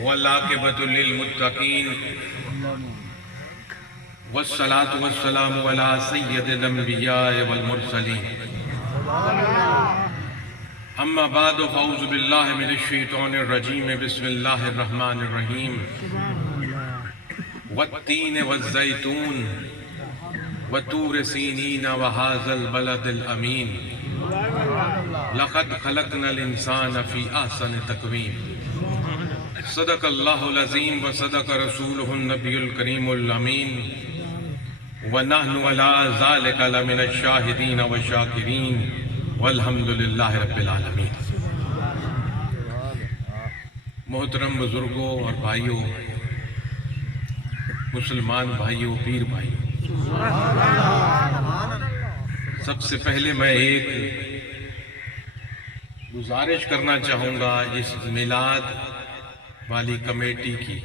والعاقبۃ للمتقین والصلاۃ والسلام علی سید الانبیاء والمرسلین اما بعد فاعوذ باللہ من الشیطان الرجیم بسم اللہ الرحمن الرحیم والتین والزیتون وطور سینین وہذا البلد الامین لقد خلقنا الانسان فی احسن تقویم صدق اللہ العظیم وصدق رسولہ النبی الکریم الامین ونحن علی ذلک لمن الشاہدین والشاکرین والحمدللہ رب العالمین۔ محترم بزرگوں اور بھائیوں، مسلمان بھائیوں، پیر بھائیوں، سب سے پہلے میں ایک گزارش کرنا چاہوں گا اس میلاد والی کمیٹی کی۔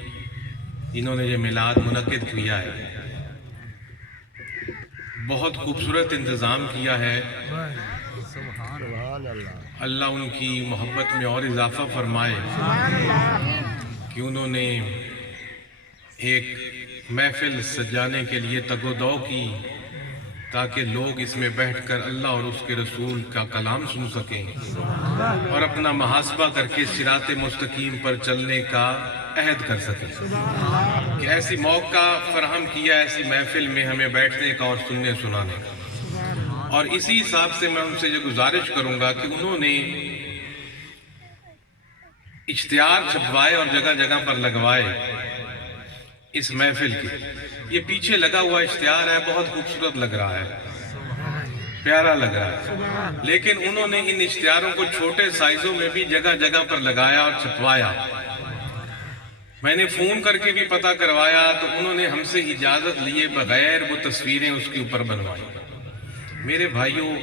انہوں نے یہ میلاد منعقد کیا ہے، بہت خوبصورت انتظام کیا ہے۔ اللہ ان کی محبت میں اور اضافہ فرمائے کہ انہوں نے ایک محفل سجانے کے لیے تگ و دو کی تاکہ لوگ اس میں بیٹھ کر اللہ اور اس کے رسول کا کلام سن سکیں اور اپنا محاسبہ کر کے صراط مستقیم پر چلنے کا عہد کر سکیں، کہ ایسی موقع فراہم کیا ایسی محفل میں ہمیں بیٹھنے کا اور سننے سنانے کا۔ اور اسی حساب سے میں ان سے یہ گزارش کروں گا کہ انہوں نے اشتہار چھپوائے اور جگہ جگہ پر لگوائے اس محفل کے۔ یہ پیچھے لگا ہوا اشتہار ہے، بہت خوبصورت لگ رہا ہے، پیارا لگ رہا ہے، لیکن انہوں نے ان اشتہاروں کو چھوٹے سائزوں میں بھی جگہ جگہ پر لگایا اور چھپوایا۔ میں نے فون کر کے بھی پتہ کروایا تو انہوں نے ہم سے اجازت لیے بغیر وہ تصویریں اس کے اوپر بنوائی۔ میرے بھائیوں،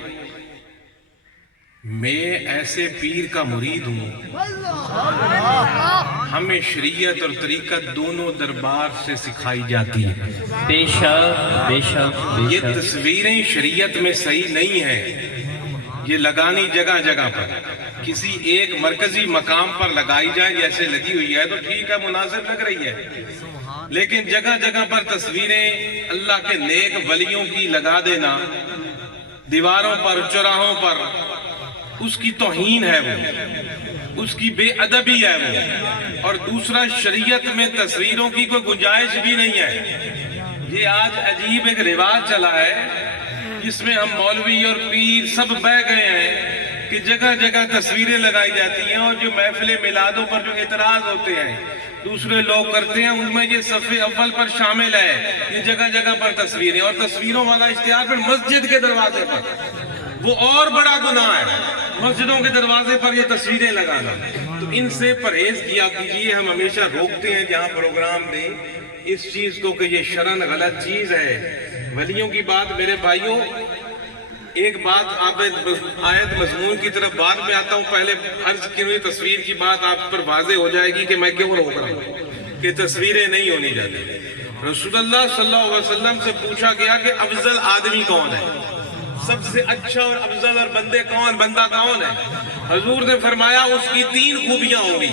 میں ایسے پیر کا مرید ہوں، ہمیں شریعت اور طریقت دونوں دربار سے سکھائی جاتی ہے۔ بے شک بے شک یہ تصویریں شریعت میں صحیح نہیں ہیں، یہ لگانی جگہ جگہ پر کسی ایک مرکزی مقام پر لگائی جائیں، جیسے لگی ہوئی ہے تو ٹھیک ہے، مناسب لگ رہی ہے، لیکن جگہ جگہ پر تصویریں اللہ کے نیک ولیوں کی لگا دینا دیواروں پر، چوراہوں پر، اس کی توہین ہے، وہ اس کی بے ادبی ہے وہ۔ اور دوسرا، شریعت میں تصویروں کی کوئی گنجائش بھی نہیں ہے۔ یہ آج عجیب ایک رواج چلا ہے جس میں ہم مولوی اور پیر سب بہ گئے ہیں کہ جگہ جگہ تصویریں لگائی جاتی ہیں، اور جو محفل میلادوں پر جو اعتراض ہوتے ہیں دوسرے لوگ کرتے ہیں، ان میں یہ صف اول پر شامل ہے، یہ جگہ جگہ پر تصویریں، اور تصویروں والا اشتہار پھر مسجد کے دروازے پر، وہ اور بڑا گناہ ہے، مسجدوں کے دروازے پر یہ تصویریں لگانا۔ تو ان سے پرہیز کیا کیجیے۔ ہم ہمیشہ روکتے ہیں جہاں پروگرام دیں اس چیز کو کہ یہ شرعاً غلط چیز ہے۔ ولیوں کی بات، میرے بھائیوں، ایک بات آپ آیت مضمون کی طرف بعد میں آتا ہوں، پہلے عرض کی ہوئی تصویر کی بات آپ پر واضح ہو جائے گی کہ میں کیوں روک رہا ہوں کہ تصویریں نہیں ہونی چاہیے۔ رسول اللہ صلی اللہ علیہ وسلم سے پوچھا گیا کہ افضل آدمی کون ہے، سب سے اچھا اور افضل اور بندہ کون ہے؟ حضور نے فرمایا اس کی 3 خوبیاں ہوں گی،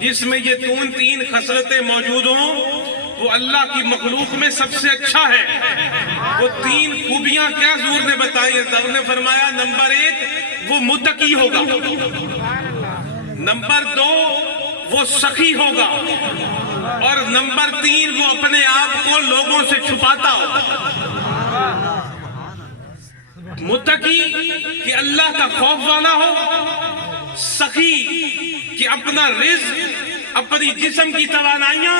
جس میں یہ 3 خصلتیں موجود ہوں وہ اللہ کی مخلوق میں سب سے اچھا ہے۔ وہ 3 خوبیاں کیا حضور نے بتائی؟ حضور نے فرمایا نمبر 1 وہ متقی ہوگا، نمبر 2 وہ سخی ہوگا، اور نمبر 3 وہ اپنے آپ کو لوگوں سے چھپاتا ہوگا۔ متقی کہ اللہ کا خوف والا ہو، سخی کہ اپنا رزق، اپنی جسم کی توانائیاں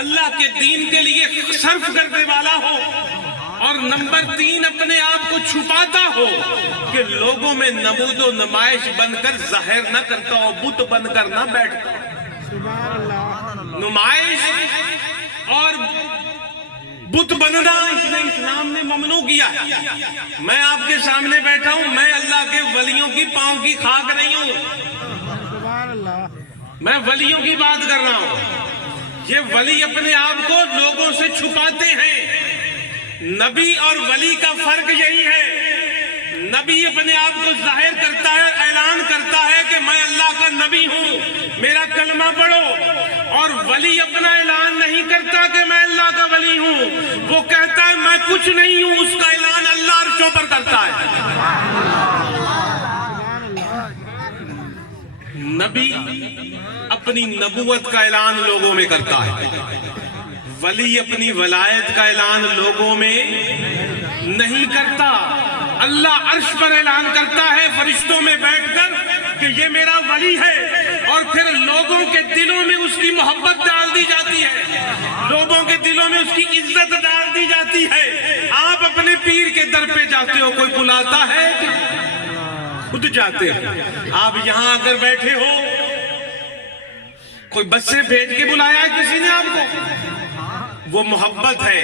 اللہ کے دین کے لیے صرف کرنے والا ہو، اور نمبر 3 اپنے آپ کو چھپاتا ہو کہ لوگوں میں نمود و نمائش بن کر ظاہر نہ کرتا ہو، بت بن کر نہ بیٹھتا ہو۔ نمائش اور بت بننا اس نے اسلام نے ممنوع کیا ہے۔ میں آپ کے سامنے بیٹھا ہوں، میں اللہ کے ولیوں کی پاؤں کی خاک نہیں ہوں، میں ولیوں کی بات کر رہا ہوں۔ یہ ولی اپنے آپ کو لوگوں سے چھپاتے ہیں۔ نبی اور ولی کا فرق یہی ہے، نبی اپنے آپ کو ظاہر کرتا ہے، اعلان کرتا ہے کہ میں اللہ کا نبی ہوں، ولی اپنا اعلان نہیں کرتا کہ میں اللہ کا ولی ہوں، وہ کہتا ہے میں کچھ نہیں ہوں، اس کا اعلان اللہ عرشوں پر کرتا ہے۔ نبی اپنی نبوت کا اعلان لوگوں میں کرتا ہے، ولی اپنی ولایت کا اعلان لوگوں میں نہیں کرتا۔ اللہ عرش پر اعلان کرتا ہے فرشتوں میں بیٹھ کر کہ یہ میرا ولی ہے، اور پھر لوگوں کے دلوں میں اس کی محبت ڈال دی جاتی ہے، لوگوں کے دلوں میں اس کی عزت ڈال دی جاتی ہے۔ آپ اپنے پیر کے در پہ جاتے ہو، کوئی بلاتا ہے کہ خود جاتے ہو؟ آپ یہاں اگر بیٹھے ہو، کوئی بس سے بھیج کے بلایا ہے کسی نے آپ کو؟ وہ محبت ہے،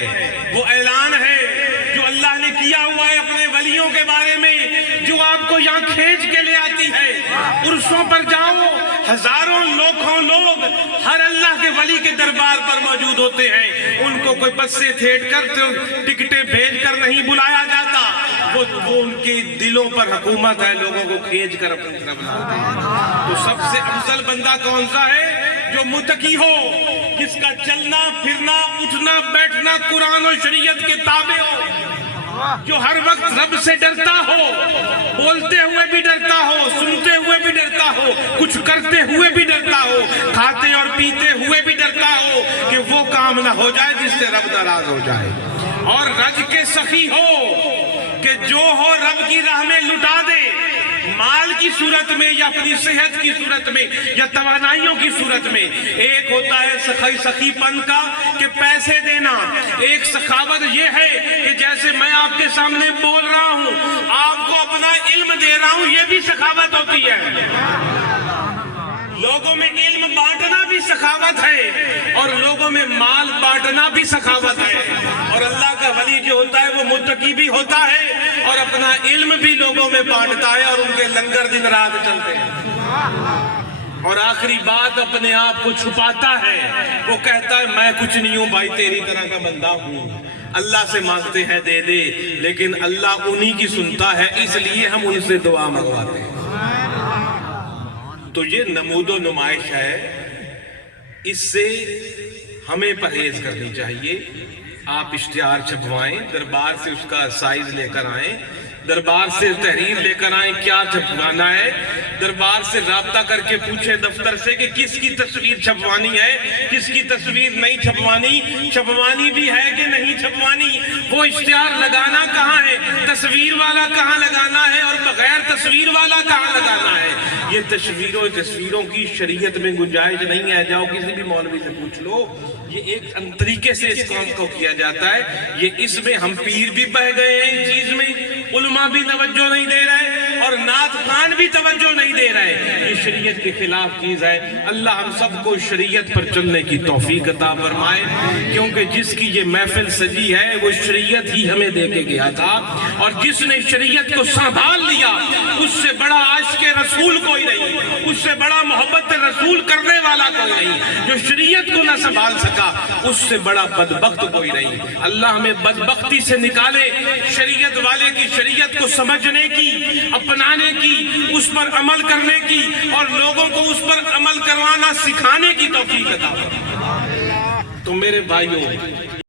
وہ اعلان ہے جو اللہ نے کیا ہوا ہے اپنے ولیوں کے بارے میں، جو آپ کو یہاں کھینچ کے لے آتی ہے۔ عرصوں پر جاؤ، ہزاروں لاکھوں لوگ ہر اللہ کے ولی کے دربار پر موجود ہوتے ہیں، ان کو کوئی بس سے تھیٹ کر ٹکٹیں بھیج کر نہیں بلایا جاتا، وہ ان کے دلوں پر حکومت ہے، لوگوں کو کھینچ کر اپنی طرف لاتے ہیں۔ تو سب سے افضل بندہ کون سا ہے؟ جو متقی ہو، جس کا چلنا پھرنا اٹھنا بیٹھنا قرآن و شریعت کے تابع ہو، جو ہر وقت رب سے ڈرتا ہو، بولتے ہوئے بھی ڈرتا ہو، سنتے ہوئے بھی ڈرتا ہو، کچھ کرتے ہوئے بھی ڈرتا ہو، کھاتے اور پیتے ہوئے بھی ڈرتا ہو کہ وہ کام نہ ہو جائے جس سے رب ناراض ہو جائے، اور رج کے سخی ہو کہ جو ہو رب کی راہ میں لٹا دے، مال کی صورت میں یا اپنی صحت کی صورت میں یا توانائیوں کی صورت میں۔ ایک ہوتا ہے سخی پن کا کہ پیسے دینا، ایک سخاوت یہ ہے کہ جیسے میں آپ کے سامنے بول رہا ہوں، آپ کو اپنا علم دے رہا ہوں، یہ بھی سخاوت ہوتی ہے۔ لوگوں میں علم بانٹنا بھی سخاوت ہے، اور لوگوں میں مال بانٹنا بھی سخاوت ہے۔ اور اللہ کا ولی جو ہوتا ہے وہ متقی بھی ہوتا ہے، اور اپنا علم بھی لوگوں میں بانٹتا ہے، اور ان کے لنگر دن رات چلتے ہیں۔ اور آخری بات، اپنے آپ کو چھپاتا ہے، وہ کہتا ہے میں کچھ نہیں ہوں بھائی، تیری طرح کا بندہ ہوں، اللہ سے مانگتے ہیں دے دے، لیکن اللہ انہی کی سنتا ہے، اس لیے ہم ان سے دعا منگواتے ہیں۔ تو یہ نمود و نمائش ہے، اس سے ہمیں پرہیز کرنی چاہیے۔ آپ اشتہار چھپوائیں، دربار سے اس کا سائز لے کر آئیں، دربار سے تحریر لے کر آئیں کیا چھپوانا ہے، دربار سے رابطہ کر کے پوچھیں دفتر سے کہ کس کی تصویر چھپوانی ہے، کس کی تصویر نہیں چھپوانی، چھپوانی بھی ہے کہ نہیں چھپوانی، وہ اشتہار لگانا کہاں ہے، تصویر والا کہاں لگانا ہے اور بغیر تصویر والا کہاں لگانا ہے۔ یہ تصویروں کی شریعت میں گنجائش نہیں ہے، جاؤ کسی بھی مولوی سے پوچھ لو، یہ ایک طریقے سے اس کام کو کیا جاتا ہے۔ یہ اس میں ہم پیر بھی بہ گئے ہیں، اس چیز میں علماء بھی توجہ نہیں دے رہے، اور نعت خان بھی توجہ نہیں دے رہے، یہ شریعت کے خلاف چیز ہے۔ اللہ ہم سب کو شریعت پر چلنے کی توفیق عطا فرمائے، کیونکہ جس کی یہ محفل سجی ہے وہ شریعت ہی ہمیں دے کے گیا تھا، اور جس نے شریعت کو سنبھال لیا اس سے بڑا عاشق رسول کوئی نہیں، اس سے بڑا محبت رسول کرنے والا کوئی نہیں۔ جو شریعت کو نہ سنبھال سکا اس سے بڑا بدبخت کوئی نہیں۔ اللہ ہمیں بدبختی سے نکالے، شریعت والے کی شریعت کو سمجھنے کی، اپنانے کی، اس پر عمل کرنے کی، اور لوگوں کو اس پر عمل کروانا سکھانے کی توفیق عطا فرمائے۔ تو میرے بھائیوں،